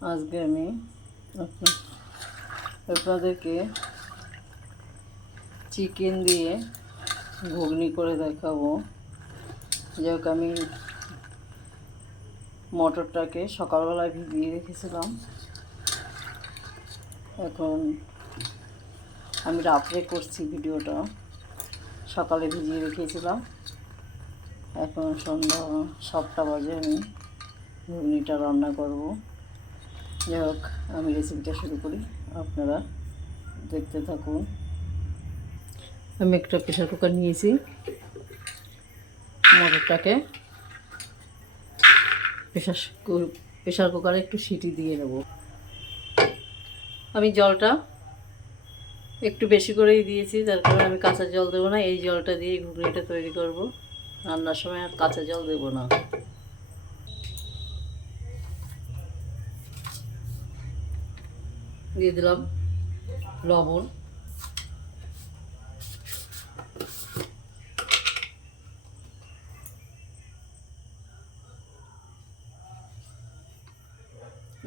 আজকে আমি আপনা- আপনাদেরকে চিকেন দিয়ে ঘুগনি করে দেখাবো। যাই হোক, আমি মটরটাকে সকালবেলায় ভিজিয়ে রেখেছিলাম। এখন আমি রাত্রে করছি ভিডিওটা। সকালে ভিজিয়ে রেখেছিলাম। এখন সন্ধ্যা সাতটা বাজে, আমি ঘুগনিটা রান্না করব। যাই হোক, আমি রেসিপিটা শুরু করি। আপনারা দেখতে থাকুন। আমি একটা প্রেশার কুকার নিয়েছি মটরটাকে। প্রেশার প্রেশার কুকারে একটু সিটি দিয়ে নেব। আমি জলটা একটু বেশি করেই দিয়েছি তার কারণে আমি কাঁচা জল দেবো না। এই জলটা দিয়ে ঘুগনিটা তৈরি করব। রান্নার সময় আর কাঁচা জল দেবো না। দিয়ে দিলাম লবণ।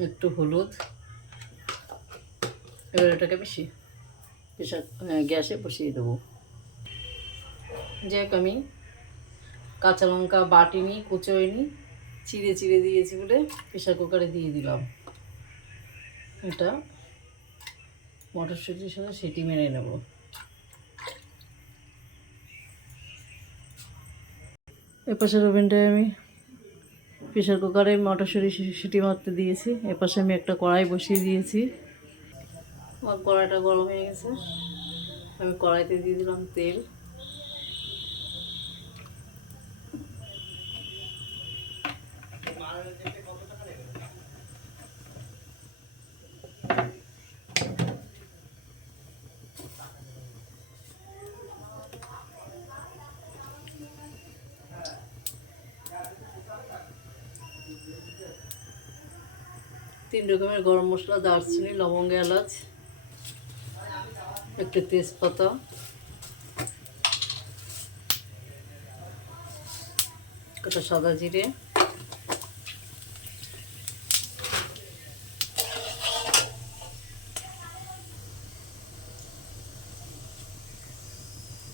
একটু হলুদ। এবার এটাকে বেশি গ্যাসে বসিয়ে দেবো। যাই হোক, আমি কাঁচা লঙ্কা বাটিনি, কুচোয়নি, চিড়ে চিড়ে দিয়েছি বলে প্রেশার কুকারে দিয়ে দিলাম। এটা মটরশুঁটির সাথে সেটি মেরে নেব। এপাশে ওভেনটায় আমি প্রেশার কুকারে মটরশুঁটি সিটি মারতে দিয়েছি। এপাশে আমি একটা কড়াই বসিয়ে দিয়েছি। আমার কড়াইটা গরম হয়ে গেছে। আমি কড়াইতে দিয়ে দিলাম তেল। তিন রকমের গরম মশলা, দারচিনি, লবঙ্গ, এলাচ, একটা তেজপাতা। একটা সাদা জিরে।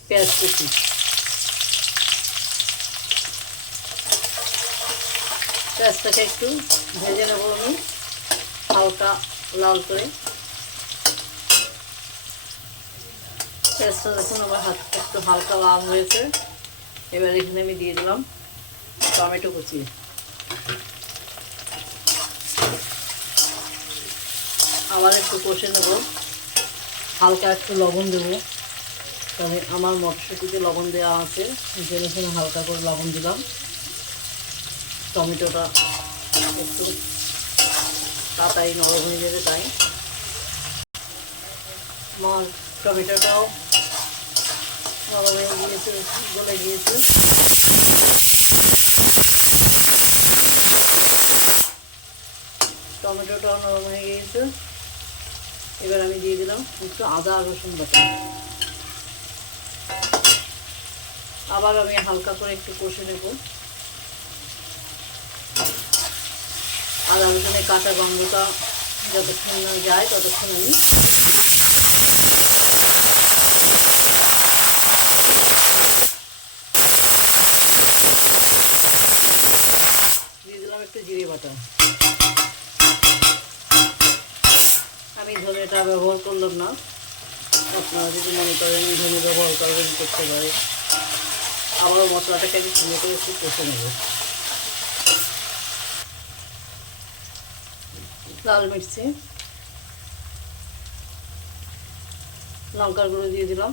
পেঁয়াজ কুচি। পেঁয়াজটাকে একটু ভেজে নেব আমি। হালকা লাল করে পেঁয়াজটা দেখুন, আমার হাত একটু হালকা লাল হয়েছে। এবার এখানে আমি দিয়ে দিলাম টমেটো কুচি। আবার একটু কষে নেব। হালকা একটু লবণ দেবো। তবে আমার মটরশুঁটিতে লবণ দেওয়া আছে। জন্য হালকা করে লবণ দিলাম। টমেটোটা একটু তাড়াতাড়ি নরম হয়ে যাবে তাই। আমার টমেটোটাও নরম হয়ে গিয়েছে, গলে গিয়েছে। টমেটোটাও নরম হয়ে গিয়েছে। এবার আমি দিয়ে দিলাম একটু আদা রসুন বাটা। আবার আমি হালকা করে একটু কষে নেব। আদা রসুনের কাঁচা গন্ধটা যতক্ষণ যায়, ততক্ষণ আমি একটু জিরে বাটা। আমি ধনেটা ব্যবহার করলাম না। আপনারা যদি মনে করেন ধনে ব্যবহার করবেন করতে পারে আবার মশলাটাকে আমি সুন্দর করে একটু কষে নেব। লাল মির্চি। লঙ্কার গুঁড়ো দিয়ে দিলাম।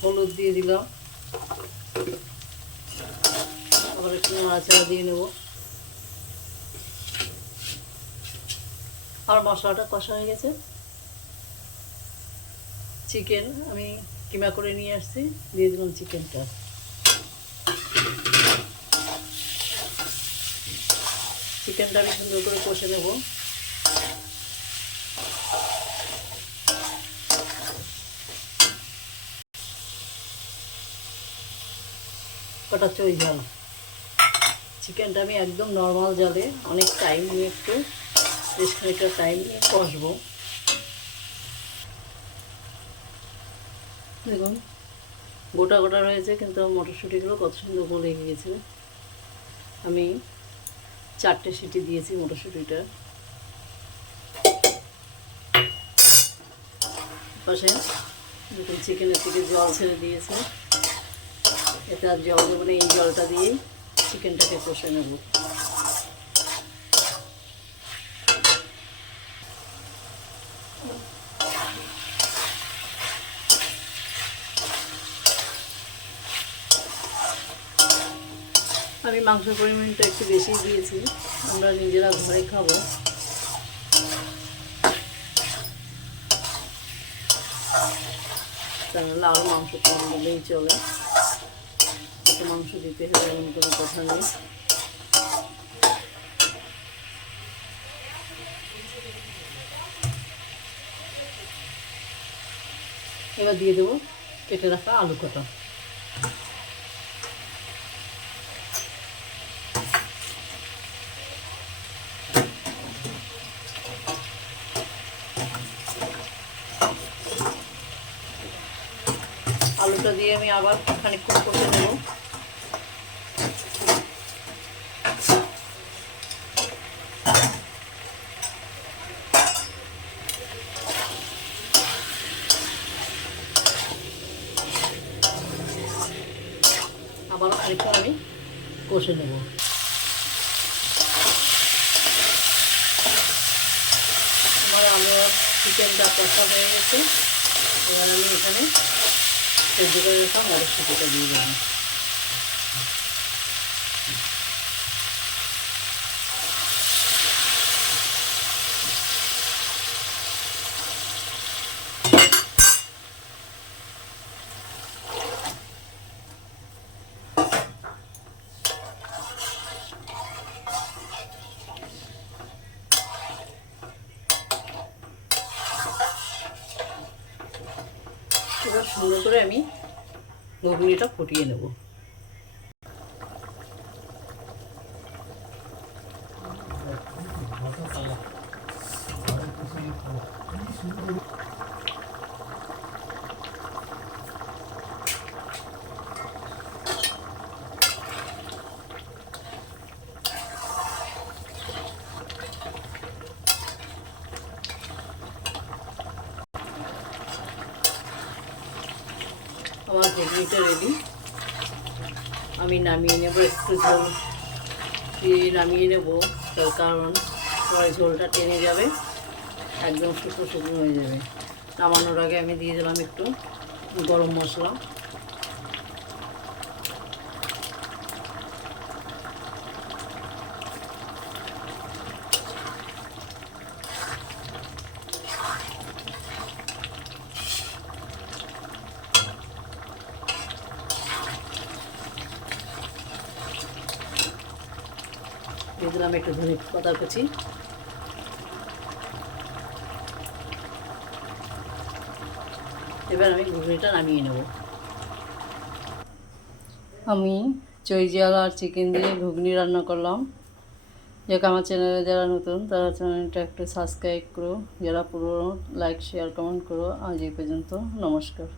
হলুদ দিয়ে দিলাম। আবার একটু নাড়াচাড়া দিয়ে নেব। আর মশলাটা কষা হয়ে গেছে। চিকেন আমি কিমা করে নিয়ে আসছি? দিয়ে দিলাম চিকেনটা। চিকেনটা আমি সুন্দর করে কষে নেব। কটা চই জাল। চিকেনটা আমি একদম নর্মাল জালে, অনেক টাইম নিয়ে একটু, বেশ খানিকটা টাইম নিয়ে কষবো। দেখুন, গোটা গোটা রয়েছে, কিন্তু মটরশুঁটিগুলো কত সুন্দর গলে গিয়েছে আমি চারটে সিটি দিয়েছি মটরশুঁটিটা। পাশে দেখুন, চিকেনের থেকে জল ছেড়ে দিয়েছে। আর জল দেবো এই জলটা দিয়েই চিকেনটাকে কষে নেব। মাংসের পরিমাণটা একটু বেশি দিয়েছি। আমরা নিজেরা ঘরে খাব। লাল মাংস কম দিলেই চলে। একটু মাংস দিতে হবে এমন কোনো কথা নেই। এবার দিয়ে দেবো, কেটে রাখা আলু কটা। আলুটা দিয়ে আমি আবার খানিকক্ষণ কষে নেব। আবার খানিকক্ষণ আমি কষে নেব। আমার আলু চিকেনটা কষা হয়ে গেছে। এবার আমি এখানে সেদ্ধ করে রাখা মটরশুঁটিটা দিয়ে দেবো এবার সুন্দর করে আমি ঘুগনিটা ফুটিয়ে নেব। আমার ঘুগনিটা রেডি আমি নামিয়ে নেব একটু ঝোল। দিয়ে নামিয়ে নেব? তার কারণ পরে ঝোলটা টেনে যাবে। একদম শুকনো শুকনো হয়ে যাবে। নামানোর আগে আমি দিয়ে দিলাম একটু গরম মশলা। দিলাম একটু ধনে পাতা কুচি। এবার আমি ঘুগনিটা নামিয়ে নেব। আমি চৈজিয়াল আর চিকেন দিয়ে ঘুগনি রান্না করলাম। যাক, আমার চ্যানেলে যারা নতুন, তারা চ্যানেলটা একটু সাবস্ক্রাইব করো। যারা পুরো লাইক শেয়ার কমেন্ট করো। আজ এই পর্যন্ত, নমস্কার।